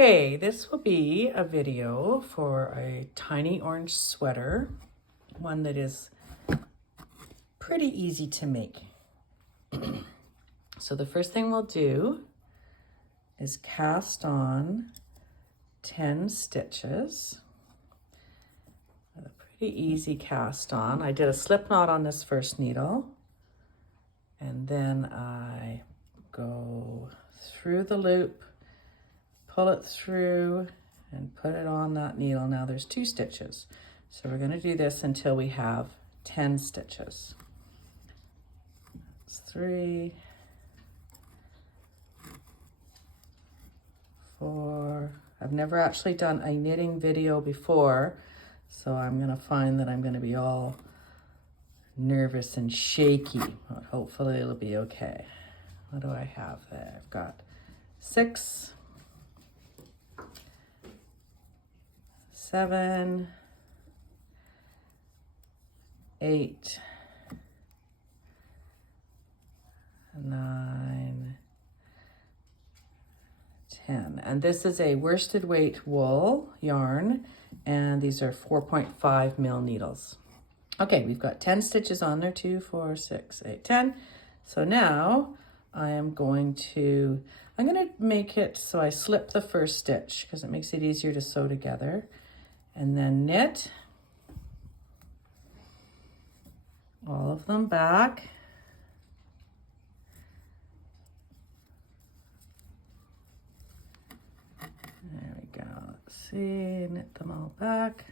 Okay, this will be a video for a tiny orange sweater, one that is pretty easy to make. So the first thing we'll do is cast on 10 stitches. A pretty easy cast on. I did a slip knot on this first needle, and then I go through the loop, pull it through, and put it on that needle. Now there's 2 stitches. So we're going to do this until we have 10 stitches. That's 3, 4. I've never actually done a knitting video before, so I'm going to find that I'm going to be all nervous and shaky, but hopefully it'll be okay. What do I have there? I've got 6, 7, 8, 9, 10. And this is a worsted weight wool yarn, and these are 4.5 mil needles. Okay, we've got 10 stitches on there, 2, 4, 6, 8, 10. So now I'm going to make it so I slip the first stitch because it makes it easier to sew together, and then knit all of them back. There we go. Let's see, knit them all back.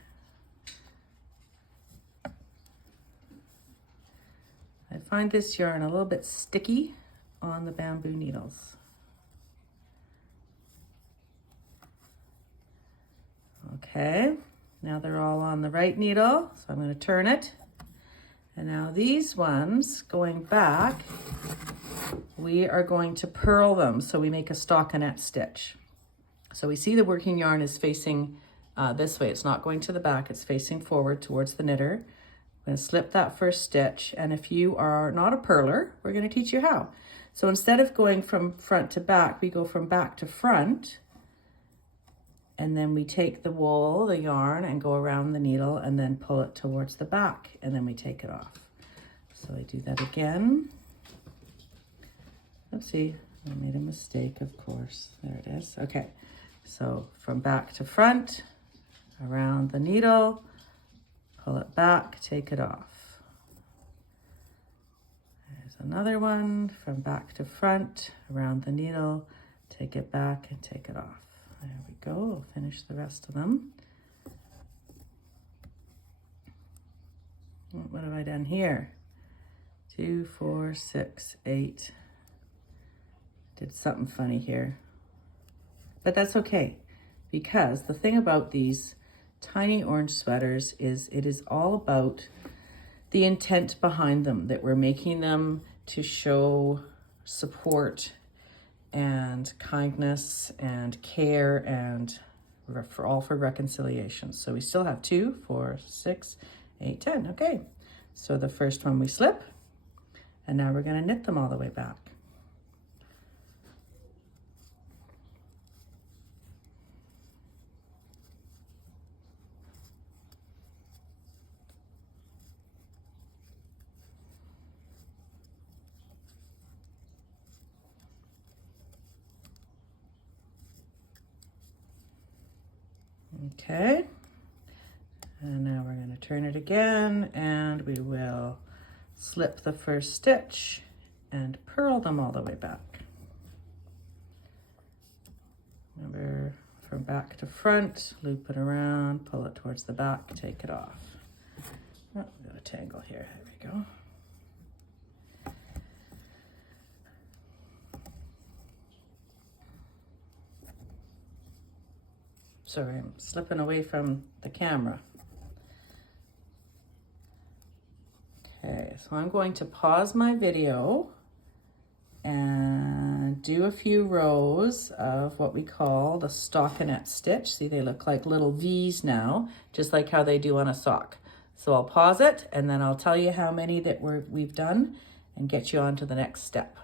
I find this yarn a little bit sticky on the bamboo needles. Okay, now they're all on the right needle, so I'm going to turn it. And now these ones going back, we are going to purl them so we make a stockinette stitch. So we see the working yarn is facing this way. It's not going to the back, it's facing forward towards the knitter. I'm going to slip that first stitch, and if you are not a purler, we're going to teach you how. So instead of going from front to back, we go from back to front, and then we take the wool, the yarn, and go around the needle and then pull it towards the back, and then we take it off. So I do that again. Oopsie, I made a mistake, of course. There it is. Okay, so from back to front, around the needle, pull it back, take it off. There's another one, from back to front, around the needle, take it back and take it off. There we go. We'll finish the rest of them. What have I done here? 2, 4, 6, 8. Did something funny here. But that's okay, because the thing about these tiny orange sweaters is it is all about the intent behind them, that we're making them to show support and kindness and care and for reconciliation. So we still have 2, 4, 6, 8, 10. Okay, so the first one we slip, and now we're going to knit them all the way back. Okay, and now we're going to turn it again, and we will slip the first stitch and purl them all the way back. Remember, from back to front, loop it around, pull it towards the back, take it off. Oh, we've got a tangle here. There we go. Sorry, I'm slipping away from the camera. Okay, so I'm going to pause my video and do a few rows of what we call the stockinette stitch. See, they look like little V's now, just like how they do on a sock. So I'll pause it, and then I'll tell you how many that we've done and get you on to the next step.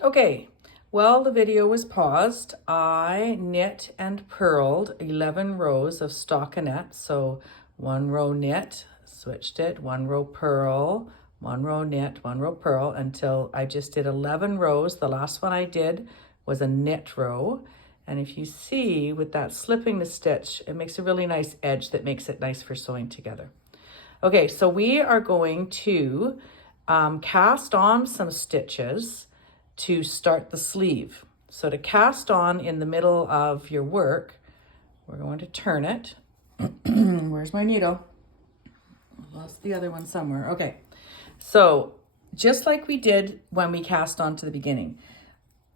Okay, While the video was paused, I knit and purled 11 rows of stockinette. So 1 row knit, switched it, 1 row purl, 1 row knit, 1 row purl, until I just did 11 rows. The last one I did was a knit row. And if you see with that slipping the stitch, it makes a really nice edge that makes it nice for sewing together. Okay, so we are going to cast on some stitches to start the sleeve. So to cast on in the middle of your work, we're going to turn it. Where's my needle? I lost the other one somewhere. Okay, so just like we did when we cast on to the beginning,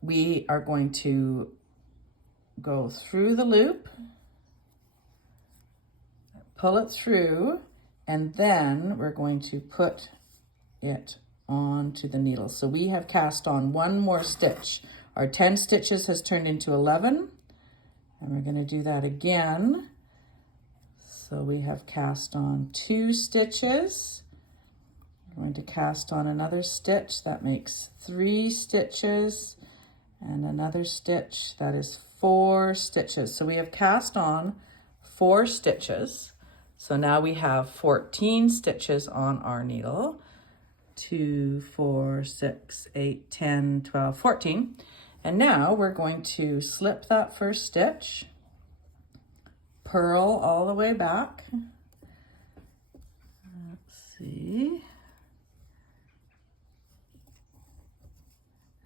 we are going to go through the loop, pull it through, and then we're going to put it onto the needle. So we have cast on 1 more stitch. Our 10 stitches has turned into 11, and we're going to do that again. So we have cast on 2 stitches. We're going to cast on another stitch. That makes 3 stitches, and another stitch. That is 4 stitches. So we have cast on 4 stitches. So now we have 14 stitches on our needle. 2, 4, 6, 8, 10, 12, 14. And now we're going to slip that first stitch, purl all the way back. Let's see.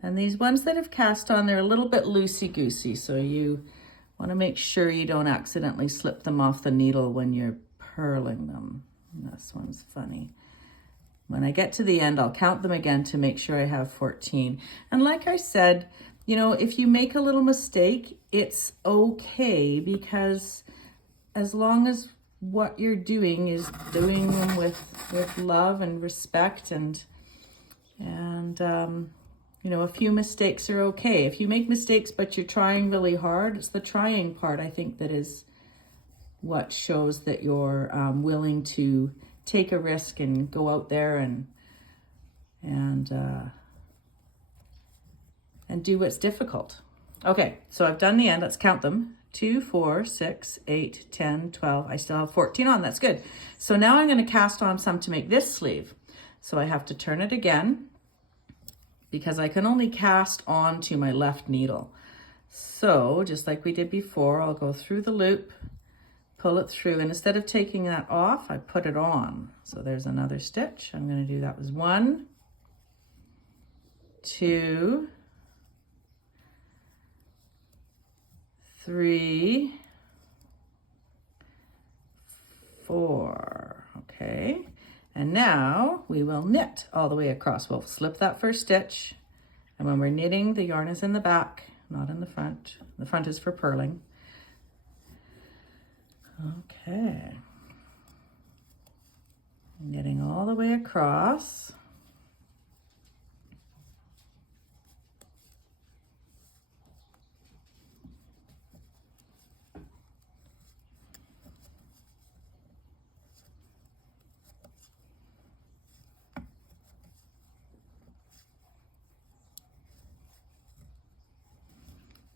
And these ones that have cast on, they're a little bit loosey-goosey, so you want to make sure you don't accidentally slip them off the needle when you're purling them. And this one's funny. When I get to the end, I'll count them again to make sure I have 14. And like I said, you know, if you make a little mistake, it's okay, because as long as what you're doing is doing them with love and respect, and you know, a few mistakes are okay. If you make mistakes but you're trying really hard, it's the trying part, I think, that is what shows that you're willing to take a risk and go out there and do what's difficult. Okay, so I've done the end. Let's count them. 2, 4, 6, 8, 10, 12. I still have 14 on. That's good. So now I'm going to cast on some to make this sleeve. So I have to turn it again because I can only cast on to my left needle. So just like we did before, I'll go through the loop, pull it through, and instead of taking that off, I put it on. So there's another stitch. I'm going to do that was 1, 2, 3, 4. Okay, and now we will knit all the way across. We'll slip that first stitch, and when we're knitting, the yarn is in the back, not in the front. The front is for purling. Okay, knitting all the way across.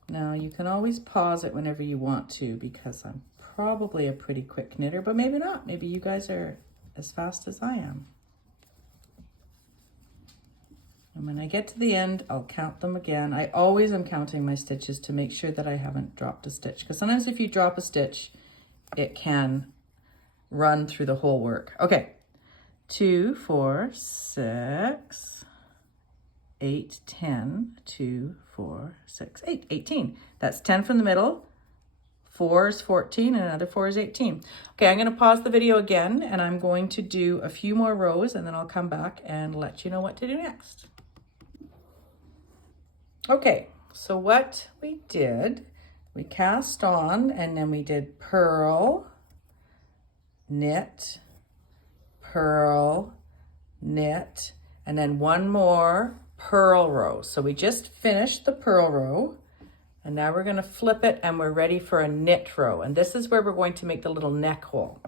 Now you can always pause it whenever you want to, because I'm probably a pretty quick knitter, but maybe not. Maybe you guys are as fast as I am. And when I get to the end, I'll count them again. I always am counting my stitches to make sure that I haven't dropped a stitch, because sometimes if you drop a stitch, it can run through the whole work. Okay, 2, 4, 6, 8, 10, 2, 4, 6, 8, 18. That's 10 from the middle. 4 is 14, and another 4 is 18. Okay, I'm going to pause the video again, and I'm going to do a few more rows, and then I'll come back and let you know what to do next. Okay, so what we did, we cast on, and then we did purl, knit, purl, knit, and then one more purl row. So we just finished the purl row, and now we're going to flip it, and we're ready for a knit row. And this is where we're going to make the little neck hole.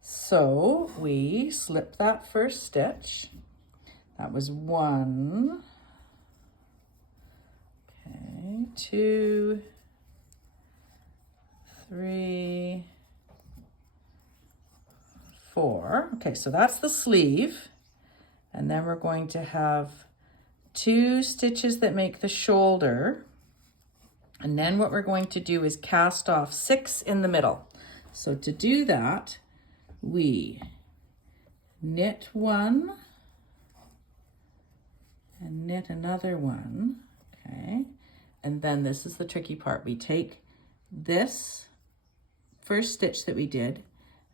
So we slip that first stitch. That was 1. Okay, 2, 3, 4. Okay, so that's the sleeve. And then we're going to have 2 stitches that make the shoulder. And then what we're going to do is cast off 6 in the middle. So to do that, we knit 1 and knit another 1, okay? And then this is the tricky part. We take this first stitch that we did,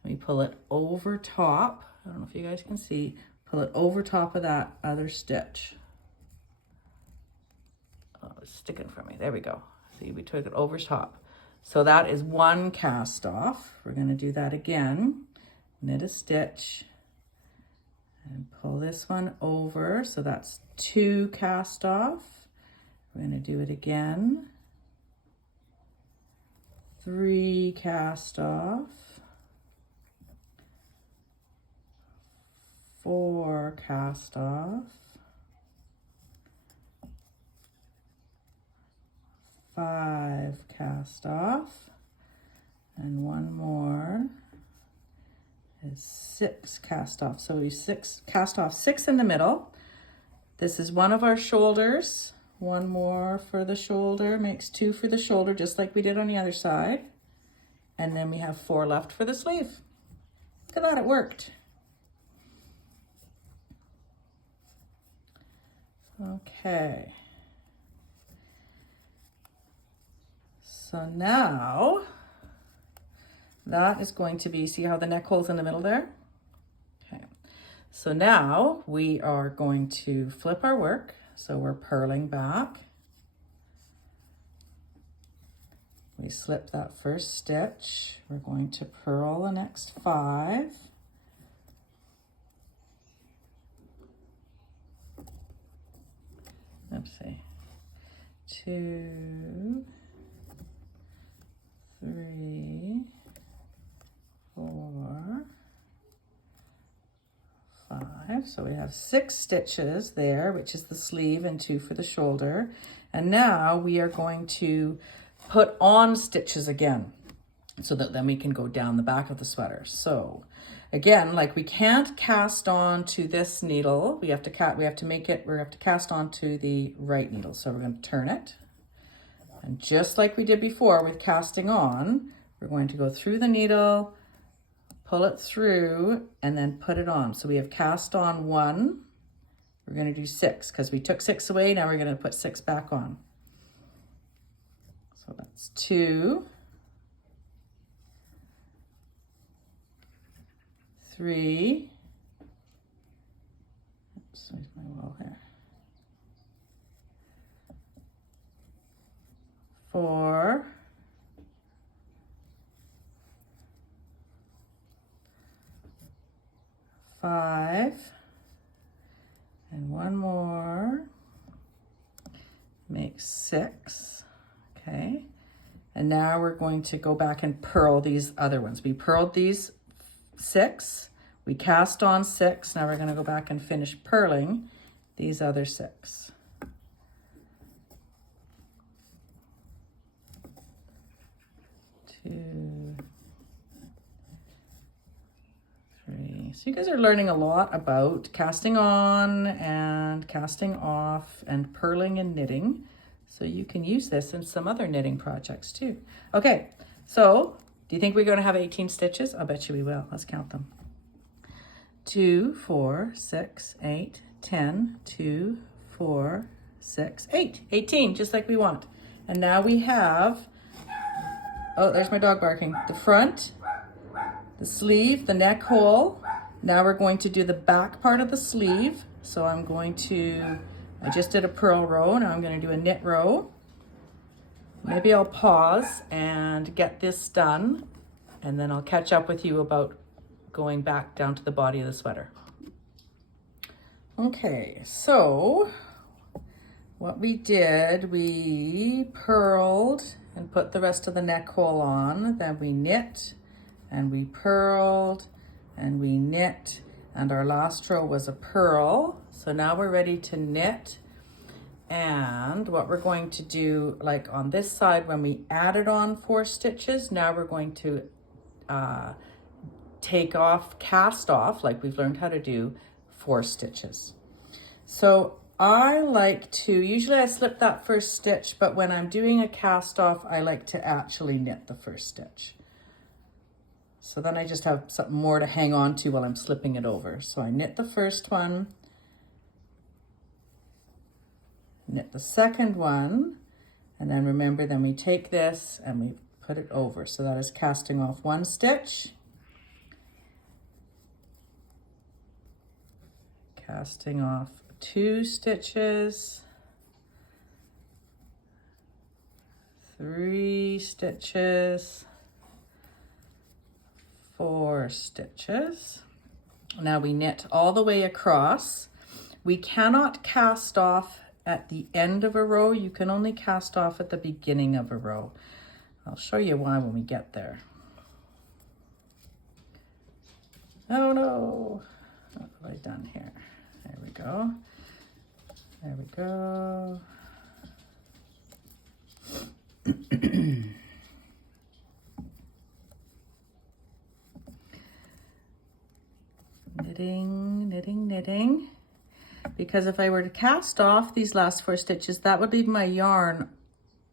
and we pull it over top. I don't know if you guys can see, pull it over top of that other stitch. Oh, it's sticking from me. There we go. See, we took it over top. So that is 1 cast off. We're going to do that again. Knit a stitch and pull this one over. So that's 2 cast off. We're going to do it again. 3 cast off. 4 cast off. 5 cast off, and 1 more is 6 cast off. So we cast off 6 in the middle. This is one of our shoulders. 1 more for the shoulder makes 2 for the shoulder, just like we did on the other side. And then we have 4 left for the sleeve. Look at that, it worked. Okay. So now that is going to be, see how the neck hole's in the middle there? Okay. So now we are going to flip our work. So we're purling back. We slip that first stitch. We're going to purl the next 5. Oopsie. 2, 3, 4, 5. So we have 6 stitches there, which is the sleeve, and 2 for the shoulder. And now we are going to put on stitches again so that then we can go down the back of the sweater. So again, like we can't cast on to this needle. We have to cast onto the right needle. So we're going to turn it. And just like we did before with casting on, we're going to go through the needle, pull it through, and then put it on. So we have cast on 1. We're going to do 6 because we took 6 away. Now we're going to put 6 back on. So that's 2, 3. Oops, where's my wall here? 4, 5, and 1 more makes 6. Okay, and now we're going to go back and purl these other ones. We purled these 6, we cast on 6. Now we're going to go back and finish purling these other 6. 2, 3. So you guys are learning a lot about casting on and casting off and purling and knitting. So you can use this in some other knitting projects too. Okay, so do you think we're going to have 18 stitches? I'll bet you we will. Let's count them. 2, 4, 6, 8, 10, 2, 4, 6, 8. 18, just like we want. And now we have, oh, there's my dog barking. The front, the sleeve, the neck hole. Now we're going to do the back part of the sleeve. So I'm going to, I just did a purl row. Now I'm going to do a knit row. Maybe I'll pause and get this done, and then I'll catch up with you about going back down to the body of the sweater. Okay, so what we did, we purled and put the rest of the neck hole on, then we knit and we purled and we knit, and our last row was a purl. So now we're ready to knit And what we're going to do, like on this side, when we added on 4 stitches, now we're going to take off, cast off, like we've learned how to do, 4 stitches. So I like to, usually I slip that first stitch, but when I'm doing a cast off, I like to actually knit the first stitch. So then I just have something more to hang on to while I'm slipping it over. So I knit the first one, knit the second one, and then remember, then we take this and we put it over. So that is casting off 1 stitch, casting off 2 stitches, 3 stitches, 4 stitches. Now we knit all the way across. We cannot cast off at the end of a row. You can only cast off at the beginning of a row. I'll show you why when we get there. Oh no, what have I done here? There we go. There we go. Knitting, knitting, knitting. Because if I were to cast off these last 4 stitches, that would leave my yarn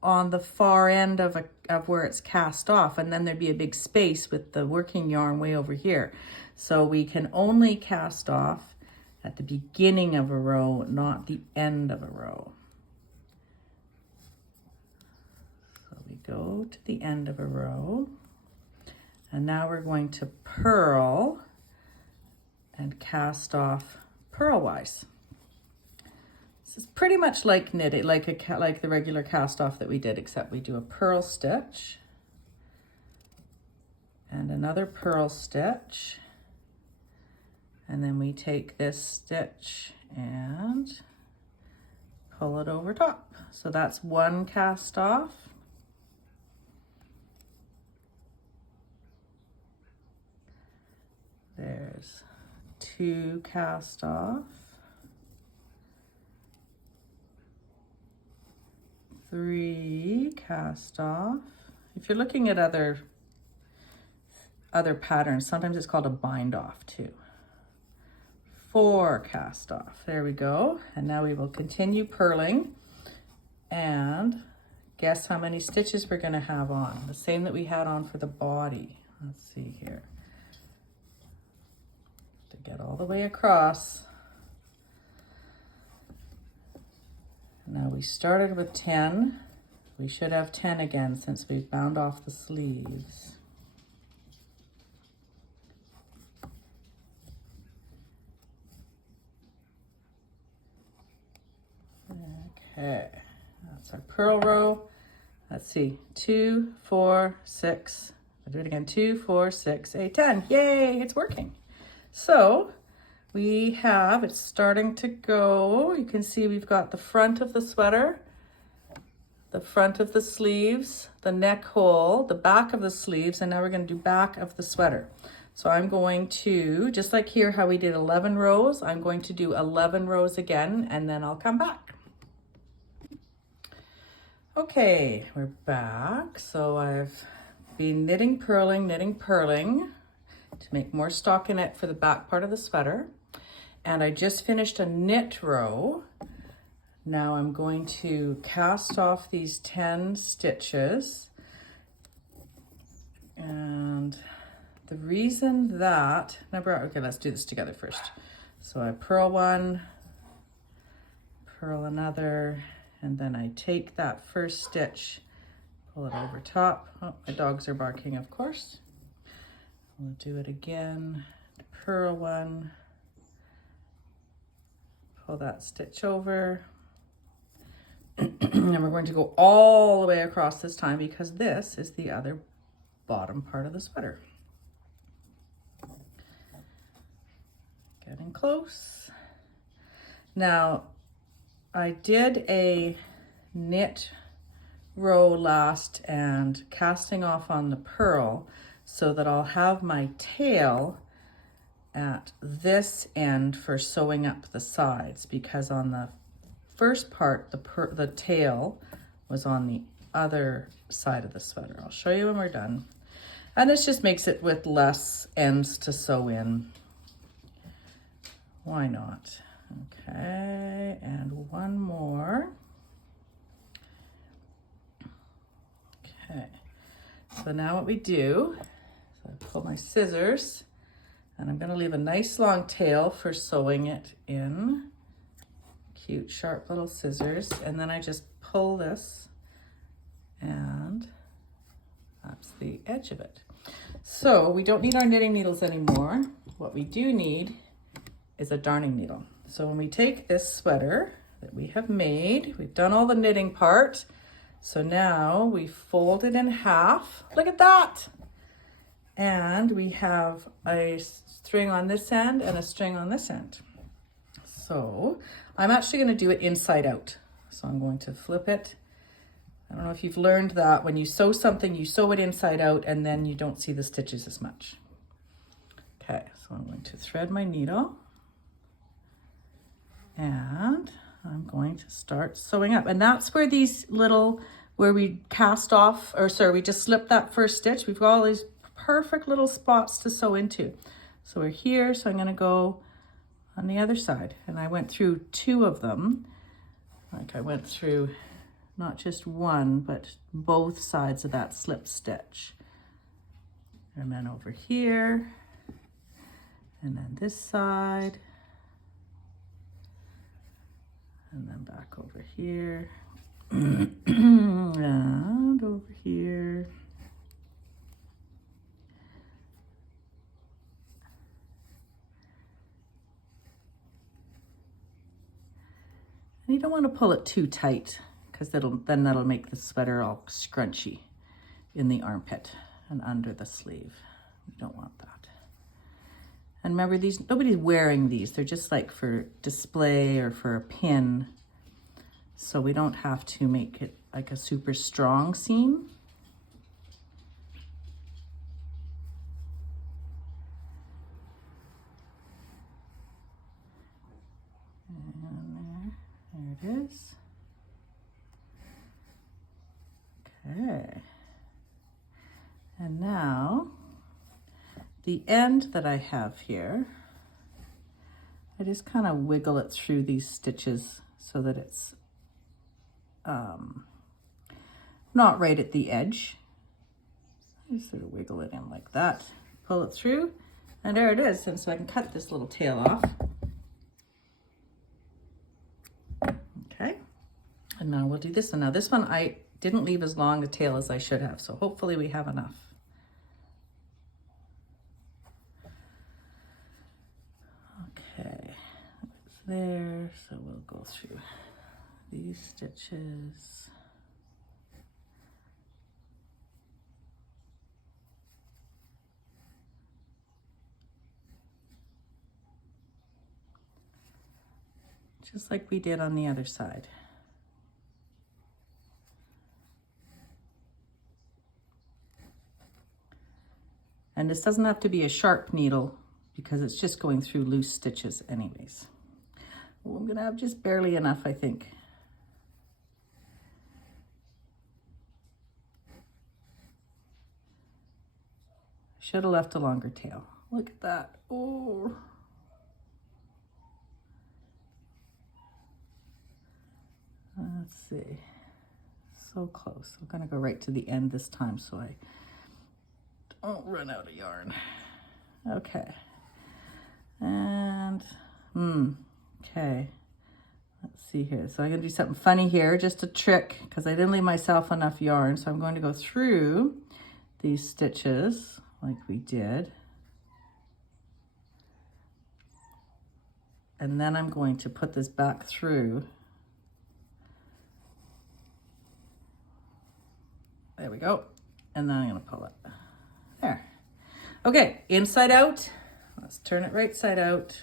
on the far end of where it's cast off, and then there'd be a big space with the working yarn way over here. So we can only cast off at the beginning of a row, not the end of a row. So we go to the end of a row, and now we're going to purl and cast off purlwise. This is pretty much like knitting, like the regular cast off that we did, except we do a purl stitch and another purl stitch, and then we take this stitch and pull it over top. So that's 1 cast off. There's 2 cast off, 3 cast off. If you're looking at other patterns, sometimes it's called a bind off too. 4 cast off. There we go. And now we will continue purling, and guess how many stitches we're going to have on? The same that we had on for the body. Let's see here. To get all the way across. Now we started with 10. We should have 10 again since we've bound off the sleeves. Okay, that's our purl row. Let's see, 2, 4, 6. I'll do it again, 2, 4, 6, 8, 10. Yay, it's working. So we have, it's starting to go. You can see we've got the front of the sweater, the front of the sleeves, the neck hole, the back of the sleeves, and now we're going to do back of the sweater. So I'm going to, just like here how we did 11 rows, I'm going to do 11 rows again, and then I'll come back. Okay, we're back. So I've been knitting, purling to make more stockinette for the back part of the sweater. And I just finished a knit row. Now I'm going to cast off these 10 stitches. And the reason that, okay, let's do this together first. So I purl 1, purl another, and then I take that first stitch, pull it over top. Oh, my dogs are barking, of course. We'll do it again. Purl 1, pull that stitch over. And we're going to go all the way across this time because this is the other bottom part of the sweater. Getting close. Now, I did a knit row last and casting off on the purl so that I'll have my tail at this end for sewing up the sides, because on the first part, the tail, was on the other side of the sweater. I'll show you when we're done. And this just makes it with less ends to sew in. Why not? Okay, and one more. Okay, so now what we do, so I pull my scissors, and I'm gonna leave a nice long tail for sewing it in. Cute, sharp little scissors. And then I just pull this, and that's the edge of it. So we don't need our knitting needles anymore. What we do need is a darning needle. So when we take this sweater that we have made, we've done all the knitting part. So now we fold it in half. Look at that. And we have a string on this end and a string on this end. So I'm actually going to do it inside out. So I'm going to flip it. I don't know if you've learned that when you sew something, you sew it inside out and then you don't see the stitches as much. Okay, so I'm going to thread my needle and I'm going to start sewing up. And that's where these little, where we cast off, or sorry, we just slipped that first stitch. We've got all these perfect little spots to sew into. So we're here, so I'm gonna go on the other side. And I went through 2 of them. Like I went through not just one, but both sides of that slip stitch. And then over here, and then this side, and then back over here, and over here. And you don't want to pull it too tight, because that'll make the sweater all scrunchy in the armpit and under the sleeve. You don't want that. And remember, these, nobody's wearing these. They're just like for display or for a pin. So we don't have to make it like a super strong seam. And there it is. Okay. And now the end that I have here, I just kind of wiggle it through these stitches so that it's not right at the edge. Just sort of wiggle it in like that, pull it through, and there it is. And so I can cut this little tail off. Okay, and now we'll do this one. Now this one I didn't leave as long a tail as I should have, so hopefully we have enough. Okay, it's there, so we'll go through these stitches. Just like we did on the other side. And this doesn't have to be a sharp needle because it's just going through loose stitches anyways. Well, I'm gonna have just barely enough, I think. Should have left a longer tail. Look at that. Oh. Let's see. So close. I'm gonna go right to the end this time so I don't run out of yarn. Okay. And, okay. Let's see here. So I'm gonna do something funny here, just a trick, because I didn't leave myself enough yarn. So I'm going to go through these stitches like we did. And then I'm going to put this back through. There we go. And then I'm gonna pull it. There. Okay, inside out. Let's turn it right side out.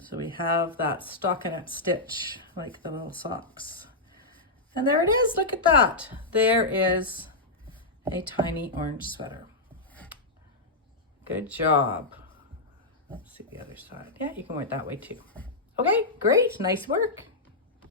So we have that stockinette stitch, like the little socks. And there it is, look at that. There is a tiny orange sweater. Good job. Let's see the other side. Yeah, you can wear it that way too. Okay, great, nice work.